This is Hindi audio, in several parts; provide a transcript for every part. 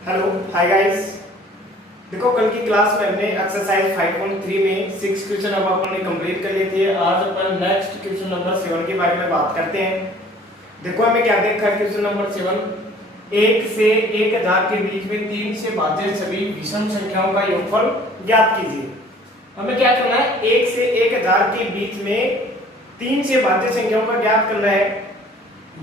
Hello hi guys. देखो कल की क्लास में हमने एक्सरसाइज 5.3 में 6 क्वेश्चन अब अपन ने कंप्लीट कर लिए थे। आज अपन नेक्स्ट क्वेश्चन नंबर 7 के बारे में बात करते हैं। देखो हमें क्या देखा है क्वेश्चन नंबर 7, 1 से 1000 के बीच में 3 से भाज्य सभी विषम संख्याओं का योगफल ज्ञात कीजिए। हमें क्या करना है, 1 से 1000 के बीच में 3 से भाज्य संख्याओं का ज्ञात करना है,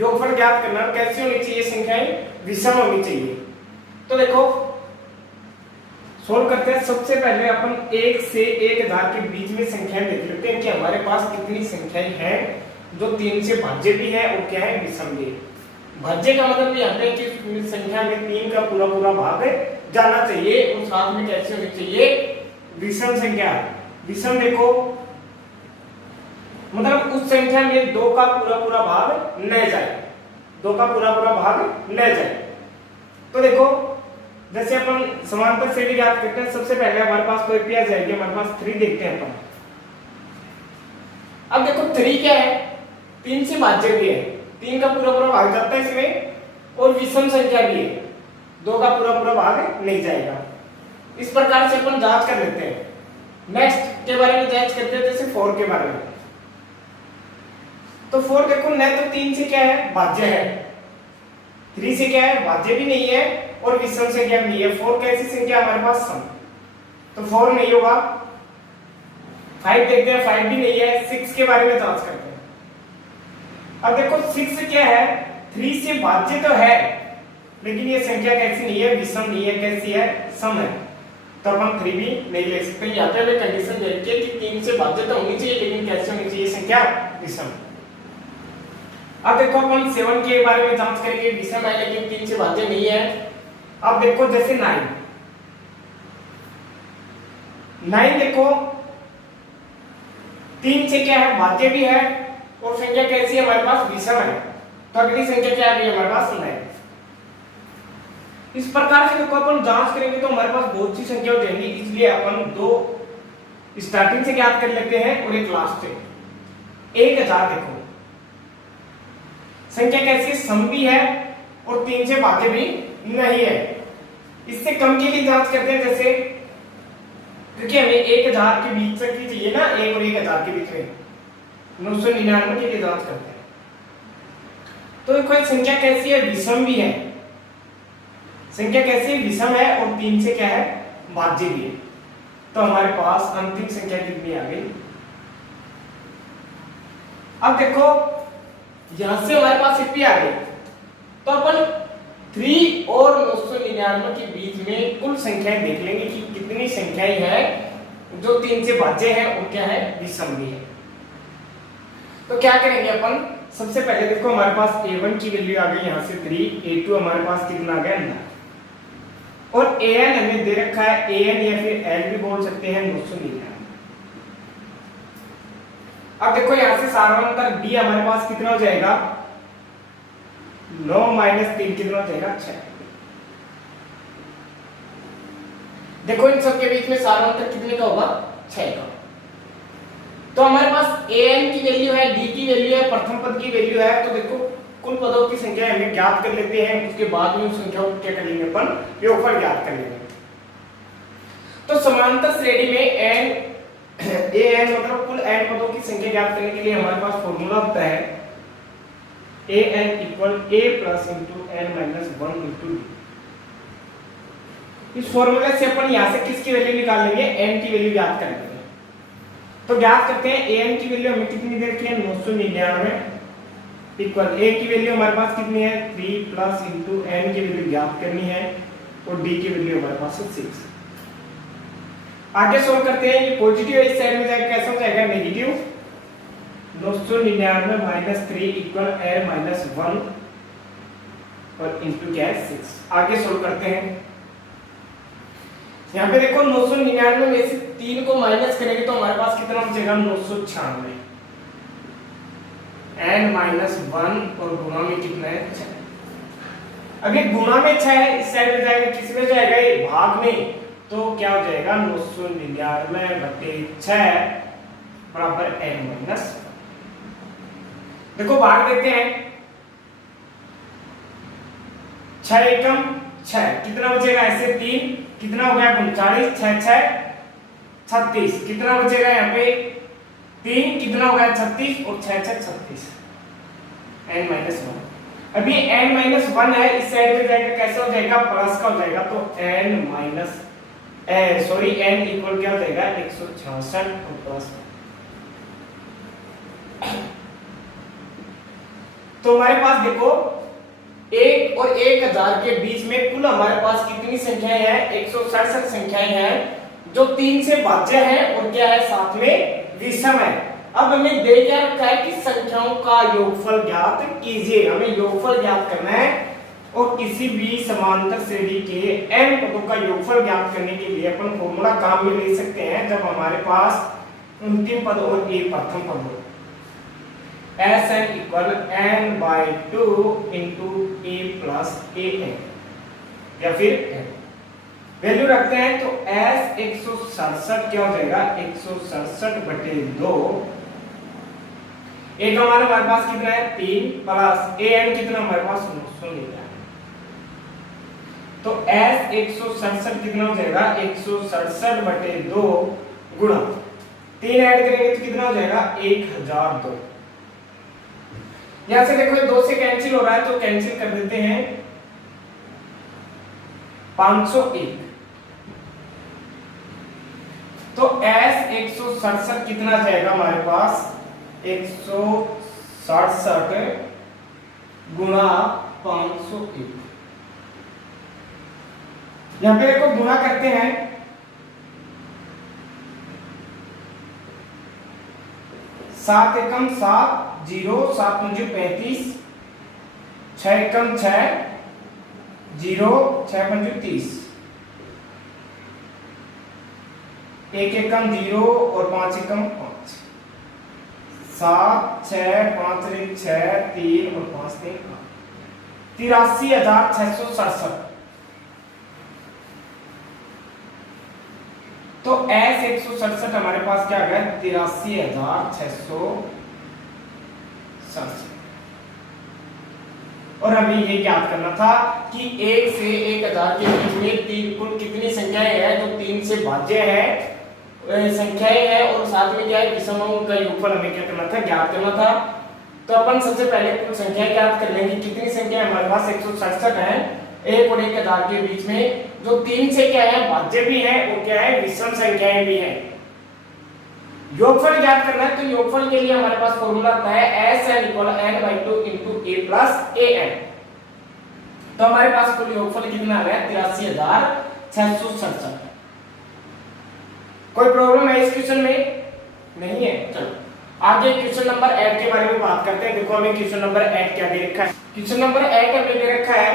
योगफल ज्ञात करना है। कैसी होनी चाहिए संख्याएं? विषम होनी चाहिए। तो देखो सोल्व करते हैं। सबसे पहले अपन 1 से 1000 के बीच में संख्याएं देख लेते हैं कि हमारे पास कितनी संख्याएं हैं जो 3 से भाज्य भी है और क्या है, विषम भी। भाज्य का मतलब यहाँ पे कि संख्या में 3 का पूरा पूरा भाग जाना चाहिए और साथ में कैसे होनी चाहिए, विषम संख्या। विषम देखो मतलब उस संख्या में 2 का पूरा पूरा भाग न जाए, 2 का पूरा पूरा भाग न जाए। तो देखो जैसे अपन समांतर श्रेणी ज्ञात करते हैं, सबसे पहले हमारे पास कोई भी आ जाएगी, हमारे पास 3 देखते हैं अपन। अब देखो 3 क्या है, 3 से भाज्य भी है, 3 का पूरा पूरा भाग जाता है इसमें, और विषम संख्या भी है, 2 का पूरा पूरा भाग नहीं जाएगा। इस प्रकार से अपन जांच कर लेते हैं। नेक्स्ट के बारे में जांच करते हैं, जैसे 4 के बारे में। तो 4 देखो न तो 3 से क्या है, भाज्य है, 3 से क्या है, भाज्य भी नहीं है और विषम संख्या भी नहीं है। 4 कैसी संख्या हमारे पास, सम, तो 4 नहीं होगा। 5 देखते हैं, 5 भी नहीं है। 6 के बारे में जांच करते हैं। अब देखो 6 क्या है, 3 से भाज्य तो है लेकिन ये संख्या कैसी नहीं है, विषम नहीं है, कैसी है, सम है। तो अपन 3 भी नहीं ले सकते। यहाँ पे हमें कंडीशन देखिए कि 3 से भाज्य तो होनी चाहिए लेकिन कैसे होनी चाहिए संख्या, विषम। अब देखो अपन 7 के बारे में जांच करेंगे, विषम है लेकिन 3 से भाज्य नहीं है। अब देखो जैसे 9 देखो 3 से क्या है, भाज्य भी है और संख्या कैसी है, हमारे पास विषम है। तो अगली संख्या क्या आ गई हमारे पास, 9। इस प्रकार से देखो अपन जांच करेंगे तो हमारे पास बहुत सी संख्या हो जाएंगी, इसलिए अपन 2 स्टार्टिंग से ज्ञात कर लेते हैं और एक लास्ट से। 1000 देखो संख्या कैसी है, सम भी है और 3 से भाज्य भी नहीं है। इससे कम के लिए जांच करते हैं, जैसे क्योंकि हमें 1000 के बीच तक की चाहिए ना, 1 और 1000 के बीच में 999 के लिए जांच करते हैं। तो देखो संख्या कैसी है, विषम भी है, संख्या कैसी है, विषम है और 3 से क्या है, भाज्य भी है। तो हमारे पास अंतिम संख्या कितनी आ गई। अब देखो यहां से हमारे पास इतनी आ गई, तो अपन 3 और 999 के बीच में कुल संख्याएं देख लेंगे कि कितनी संख्याएं हैं जो 3 से भाज्य है और क्या है, विषम भी है। तो क्या करेंगे अपन, सबसे पहले देखो हमारे पास a1 की वैल्यू आ गई यहां से 3, a2 हमारे पास कितना आ गया 9 और an हमें दे रखा है, an या फिर l भी बोल सकते हैं, 999। अब देखो यहां से सारांतर b हमारे पास कितना हो जाएगा, 9 - 3 कितना हो जाएगा, 6। देखो इन सब के बीच में सारांतर कितने का होगा, 6 का। तो हमारे पास an की वैल्यू है, d की वैल्यू है, प्रथम पद की वैल्यू है। तो देखो कुल पदों की संख्या हमें ज्ञात कर लेते हैं, उसके बाद में उस संख्याओं को क्या कर लेंगे अपन, योगफल ज्ञात कर लेंगे। तो समांतर श्रेणी में an मतलब कुल n पदों की संख्या ज्ञात करने के लिए हमारे पास फॉर्मूला होता है an = a + n - 1 × d। इस फॉर्मूले से अपन यहां से किसकी वैल्यू निकाल लेंगे, n की वैल्यू ज्ञात कर लेंगे। तो ज्ञात करते हैं, an की वैल्यू हमें कितनी दे रखी है, 999 = a की वैल्यू हमारे पास कितनी है, 3 + n की वैल्यू ज्ञात करनी है और d की वैल्यू हमारे पास है 6। आगे सोल्व करते हैं, ये पॉजिटिव इस साइड में जाएगा, कैसा हो जाएगा, नेगेटिव। 999 - 3 = n - 1 और इनटू क्या है, 6। आगे सोल्व करते हैं। यहाँ पे देखो 999 में से 3 को माइनस करेंगे तो हमारे पास कितना बचेगा, 996। n - 1 और गुणा में कितना है, 6। अगर गुणा में 6 है, इस साइड में जाएगा, किस में जाएगा, ये भाग में। तो क्या हो जाएगा, 999/6 बराबर n - 1। देखो भाग देते हैं, 6 एकम 6, कितना बचेगा ऐसे 3, कितना हो गया 39, 6 6 36, कितना बचेगा यहाँ पे 3, कितना हो गया 36 और 6 6 36, n-1। अभी n-1 है, इस साइड पे जाएगा कैसे हो जाएगा प्लस का हो जाएगा, तो n इक्वल क्या हो जाएगा 166 और प्लस। तो हमारे पास देखो 1 और 1000 के बीच में कुल हमारे पास कितनी संख्याएं हैं 167 संख्याएं हैं जो 3 से भाज्य है और क्या है साथ में विषम है। अब हमें दे क्या रखा है कि संख्याओं का योगफल ज्ञात कीजिए, हमें योगफल ज्ञात करना है और किसी भी समांतर श्रेणी के n पदों का योगफल ज्ञात करने के लिए अपन फॉर्मूला काम में ले सकते हैं जब हमारे पास अंतिम पद और a प्रथम पद हो। Sn equal n/2 into a plus an या फिर n वैल्यू रखते हैं तो s 167 क्या हो जाएगा 167/2। एक हमारे पास कितना है 3 प्लस an कितना हमारे पास सुन लीजिए, तो s 167 कितना हो जाएगा 167/2 गुणा 3 ऐड करेंगे तो कितना हो जाएगा 1002। यहां से देखो ये 2 से कैंसिल हो रहा है तो कैंसिल कर देते हैं 501। तो s 167 कितना जाएगा हमारे पास 167 गुणा 501। यहां पे देखो गुणा करते हैं 7 एकम 7 0 7 पंजे 35 6 एकम 6 0 6 पंजे 30 1 एकम 0 और 5 एकम 5 7 6 5 6 3 और 5 3 83,667। तो S 167 हमारे पास क्या आ गया 83,667। और हमें ये ज्ञात करना था कि 1 से 1000 के बीच में तीन कुल कितनी संख्याएं हैं जो 3 से भाज्य है संख्याएं हैं और साथ में क्या है विषम अंक का योगफल हमें क्या करना था ज्ञात करना था। तो अपन सबसे पहले कुल संख्या ज्ञात कर लेंगे कितनी संख्या हमारे पास 167 है 1 और 1000 के बीच में जो 3 से क्या है भाज्य भी है और क्या है विषम संख्याएं भी है। योगफल ज्ञात करना है तो योगफल के लिए हमारे पास फॉर्मूला आता है Sn equal n/2 into a plus an। तो हमारे पास कुल योगफल कितना आ गया 83,667। कोई प्रॉब्लम है इस क्वेश्चन में नहीं है। चलो आगे क्वेश्चन नंबर 8 के बारे में बात करते हैं। देखो हमें क्वेश्चन नंबर 8 क्या दे रखा है। क्वेश्चन नंबर 8 हमें दे रखा है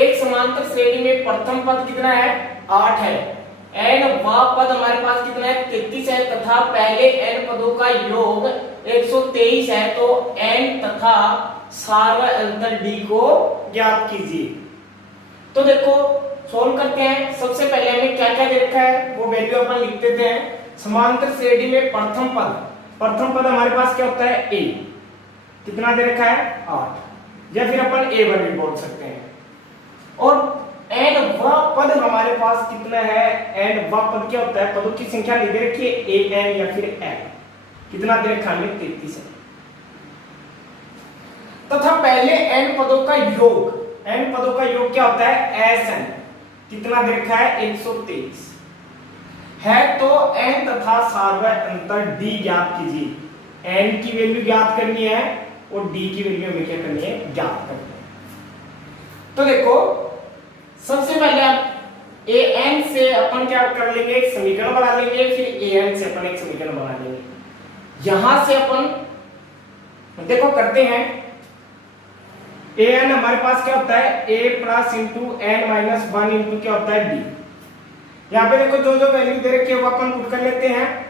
एक समांतर श्रेणी में प्रथम पद कितना है 8 है, n व पद हमारे पास कितना है 33 है तथा पहले n पदों का योग 123 है। तो n तथा सार्वय अंतर d को ज्ञात कीजिए। तो देखो सोल्व करते हैं। सबसे पहले हमें क्या क्या दे रखा है वो वैल्यू अपन लिख देते हैं। समांतर श्रेणी में प्रथम पद हमारे पास क्या होता है a, कितना दे रखा है 8 या फिर अपन a1 भी बोल सकते हैं। और n व पद हमारे पास कितना है n व पद क्या होता है पदों की संख्या नहीं दे रखी है an या फिर n, कितना दे रखा है 33 है तथा पहले n पदों का योग क्या होता है Sn, कितना दे रखा है 123 है। तो n तथा सार्वय अंतर d ज्ञात कीजिए। n की वैल्यू ज्ञात करनी है और d की वैल्यू हमें क्या करनी है ज्ञात करनी है। तो देखो सबसे पहले आप an से अपन क्या कर लेंगे एक समीकरण बना लेंगे, फिर an से अपन एक समीकरण बना लेंगे। यहां से अपन देखो करते हैं an हमारे पास क्या होता है a plus into n-1 into क्या होता है d। यहाँ पे देखो जो जो वैल्यू दे रखी है वो अपन पुट कर लेते हैं।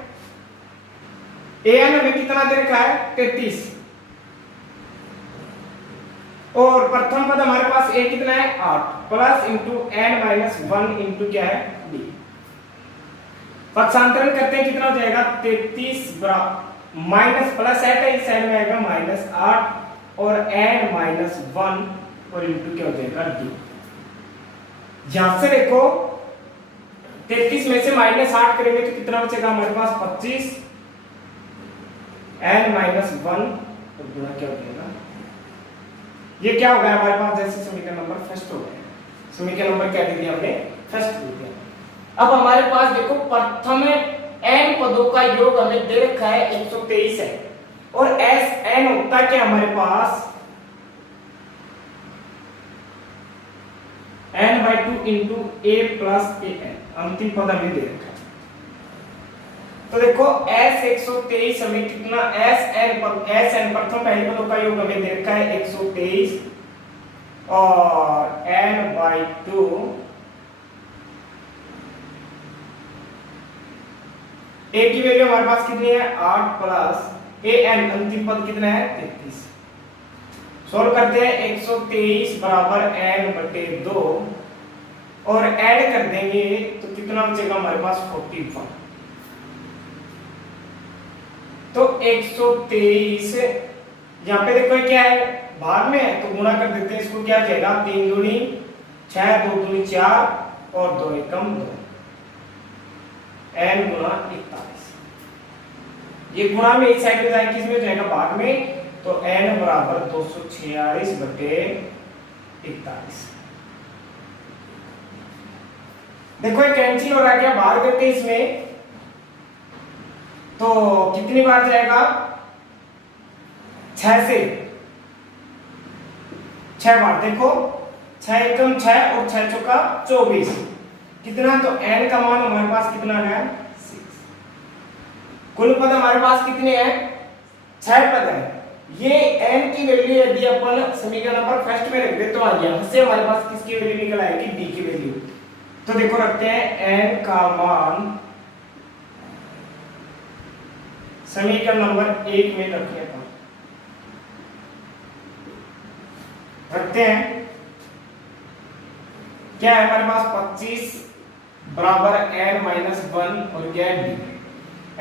an हमें कितना दे रखा है 33 और प्रथम पद हमारे पास a कितना है 8 प्लस इंटू n-1 इंटू क्या है d। पक्षांतरण करते हैं कितना हो जाएगा 33 माइनस प्लस 8 है इस साइड में आएगा -8 और n-1 और इंटू क्या हो जाएगा d। यहां से देखो 33 में से -8 करेंगे तो कितना बचेगा हमारे पास 25 n -1 तो गुणा क्या हो जाएगा, ये क्या हो गया हमारे पास जैसे समीकरण नंबर फर्स्ट हो गया, समीकरण नंबर क्या दे दिया हमने फर्स्ट दे दिया। अब हमारे पास देखो प्रथम n पदों का योग हमें दे रखा है 123 है और s n होता क्या हमारे पास n/2 into a plus an, अंतिम पद हमें दे रखा है। तो देखो s 123 हमें कितना sn प्रथम पहले पदों का योग हमें दे रखा है 123 और n/2 a की वैल्यू हमारे पास कितनी है 8 प्लस an, अंतिम पद कितना है 33। सॉल्व करते हैं 123 बराबर n/2 और ऐड कर देंगे तो कितना बचेगा हमारे पास 41। तो 123 यहाँ पे देखो क्या है भाग में है तो गुणा कर देते हैं, इसको क्या हो जाएगा 3 दूनी 6 2 दूनी 4 और 2 एकम 2 n गुणा 41। ये गुणा में इस साइड में जाएगा किसमें हो जाएगा भाग में, तो n बराबर 246 बटे 41। देखो ये कैंसिल हो रहा है क्या, भाग देते हैं इसमें तो कितनी बार जाएगा 6 से 6 बार, देखो 6 एकम 6 और 6 चौका 24 कितना, तो n का मान हमारे पास कितना है 6। कुल पद हमारे पास कितने हैं 6 पद है। ये n की वैल्यू यदि अपन समीकरण नंबर फर्स्ट में रख दे तो आ गया, इससे हमारे पास किसकी वैल्यू निकल आएगी d की वैल्यू। तो देखो रखते हैं n का मान समीकरण नंबर 1 में रखने पर रखते हैं क्या है हमारे पास 25 बराबर n-1 और क्या है d।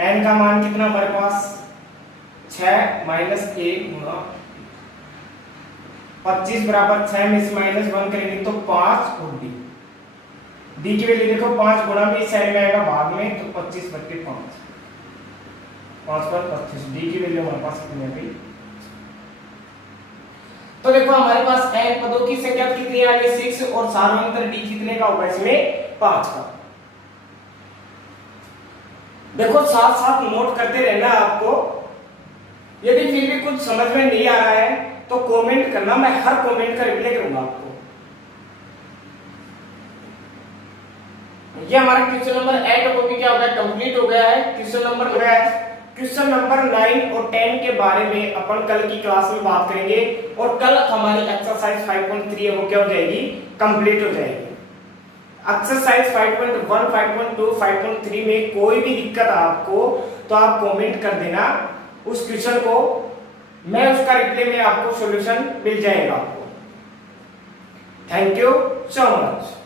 n का मान कितना हमारे पास 6 माइनस 1 गुणा 25 बराबर 6 में से -1 करेंगे तो 5 और d की वैल्यू देखो 5 गुणा में इस साइड में आएगा भाग में तो 25 बटे 5 5 पर 25 d की वैल्यू हमारे पास कितनी आ गई। तो देखो हमारे पास n पदों की संख्या कितनी आ गई 6 और सार्वंतर d कितने का होगा इसमें 5 का। देखो साथ साथ नोट करते रहना आपको, यदि फिर भी कुछ समझ में नहीं आ रहा है तो कमेंट करना, मैं हर कमेंट का रिप्लाई करूंगा आपको। ये हमारा क्वेश्चन नंबर 8 को भी क्या हो गया कंप्लीट हो गया है। क्वेश्चन नंबर हो गया है क्वेश्चन नंबर 9 और 10 के बारे में अपन कल की क्लास में बात करेंगे और कल हमारी एक्सरसाइज 5.3 है वो क्या हो जाएगी कंप्लीट हो जाएगी। एक्सरसाइज 5.1 5.2 5.3 में कोई भी दिक्कत आपको तो आप कमेंट कर देना उस क्वेश्चन को, मैं उसका रिप्लाई में आपको सॉल्यूशन मिल जाएगा आपको। Thank you so much.